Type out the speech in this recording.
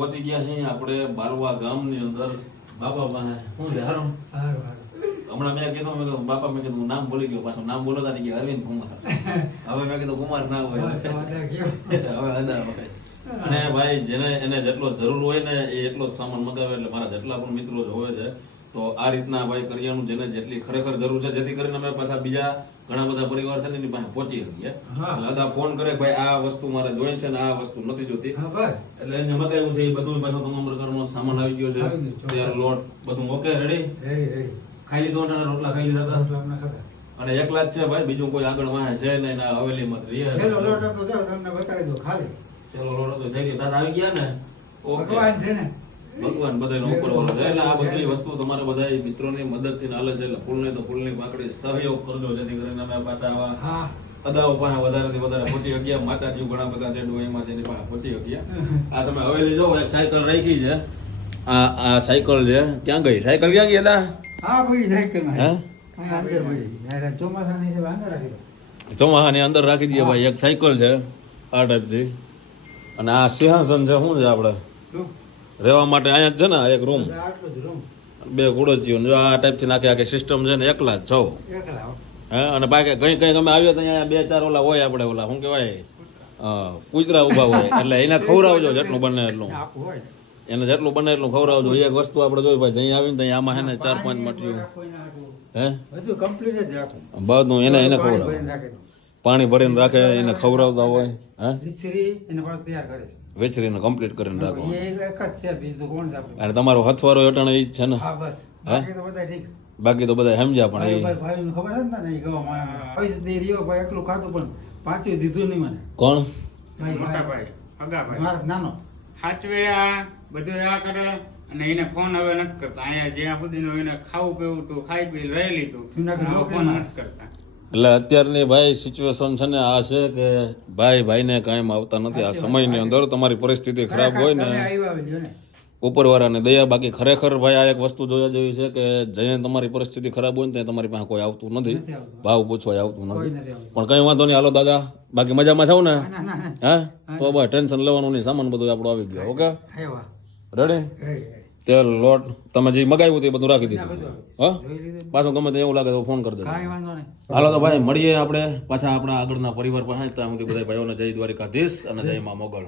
પહોંચી ગયા છીએ આપણે બારવા ગામની અંદર બાપા પાસે. શું છે હારું? હમણાં મેં કીધું બાપા, મેં કીધું નામ બોલી ગયો, પાછું નામ બોલો તારી કે અરવિંદ કુમાર. હવે મેં કીધું કુમાર ના હોય, હવે અદા હોય. અને ભાઈ જેને એને જેટલો જરૂર હોય ને એ એટલો જ સામાન મગાવે. એટલે મારા જેટલા પણ મિત્રો જોવે છે તો આ રીતના ભાઈ કરિયાણું જેને જેટલી ખરેખર જરૂર છે, જેથી કરીને અમે પાછા બીજા ઘણા બધા પરિવાર છે ને એની પાસે પહોંચી શકીએ. દાદા ફોન કરે ભાઈ આ વસ્તુ મારે જોઈએ છે ને આ વસ્તુ નથી જોતી, એટલે એને મગાવ્યું છે. એ બધું પાછો તમામ પ્રકારનો સામાન આવી ગયો છે. ત્યારે લોટ બધું ઓકે, રેડી ખાઈ લીધો, રોટલા ખાઈ લીધા હતા. અને એકલા જ છે ભાઈ, બીજું કોઈ આગળ વાહે છે નહીં. હવેલીમાં છેલ્લો લોટ હતો થઈ ગયો. તાર આવી ગયા ને ભગવાન બધાનો ઉપર વાળો છે. એટલે આ બધી વસ્તુ તમારે બધા મિત્રોની મદદથી હાલે છે. એટલે ફૂલની તો ફૂલની પાકડી સહયોગ કરજો, જેથી કરીને અમે પાછા આવા અદાઓ પાસે વધારેથી વધારે પહોંચી ગયા. માતાજી ઘણા બધા છે ડોહીમાં છે એની પાસે પહોંચી ગયા. આ તમે હવેલી જો એક સાયકલ રાખી છે. આ સાયકલ છે, ક્યાં ગઈ સાયકલ? ક્યાં ગઈ હતા? ચોમાસાની અંદર રાખી દઈએ ભાઈ. એક સાયકલ છે આ ટાઈપથી. અને આ સિંહાસન છે. શું છે આપડે રહેવા માટે? અહીંયા જ છે ને એક રૂમ, બે ખુડચીઓ. જો આ ટાઈપથી નાખે આખી સિસ્ટમ છે ને. એકલા જ છો? હે. અને બાકી કઈ કઈ અમે આવ્યો તો અહીંયા બે ચાર ઓલા હોય આપણે, ઓલા શું કહેવાય કૂતરા ઉભા હોય. એટલે એને ખવડાવજો જેટલું બને એટલું. એને જેટલું બને એટલું ખવડાવજો. એક વસ્તુ આપણે જોઈ ભાઈ, જઈ આવીને ત્યાં આમાં હે ને 4-5 મટીયું હે બધું એને ખવડાવ, પાણી ભરીને રાખે, એને ખવડાવતા હોય. હે વેચરીને કમ્પ્લીટ કરીને રાખો. અને તમારો હથવારો અટાણે ઈ જ છે ને? બાકી તો બધા સમજ્યા. પણ કોણ નાનો સાચવે આ બધું આ કરે. અને એને ફોન હવે નથી કરતા. અહીંયા જ્યાં સુધી એને ખાવું પીવું તું ખાઈ પી રહી લીધું, ફોન નથી કરતા. એટલે અત્યારની ભાઈ સિચ્યુએશન છે ને આ છે કે ભાઈ ભાઈને કાયમ આવતા નથી. આ સમયની અંદર તમારી પરિસ્થિતિ ખરાબ હોય ને ઉપરવાળાને દયા. બાકી ખરેખર ભાઈ આ એક વસ્તુ જોવા જેવી છે કે જઈને તમારી પરિસ્થિતિ ખરાબ હોય ને ત્યાં તમારી પાસે કોઈ આવતું નથી, ભાવ પૂછવા આવતું નથી. પણ કઈ વાંધો નહીં, હાલો દાદા. બાકી મજામાં છો ને? હે તો ભાઈ ટેન્શન લેવાનું નહીં, સામાન બધું આપણું આવી ગયો. Okay ready? તેલ લોટ તમે જે મગાવ્યું તે બધું રાખી દીધું. હા પાછું ગમે તે એવું લાગે તો ફોન કરી દેજો. હાલો તો ભાઈ મળીએ આપણે પાછા આપણા આગળના પરિવાર પાસે. ત્યાં સુધી બધા ભાઈઓને જય દ્વારિકાધીશ અને જય મા મોગલ.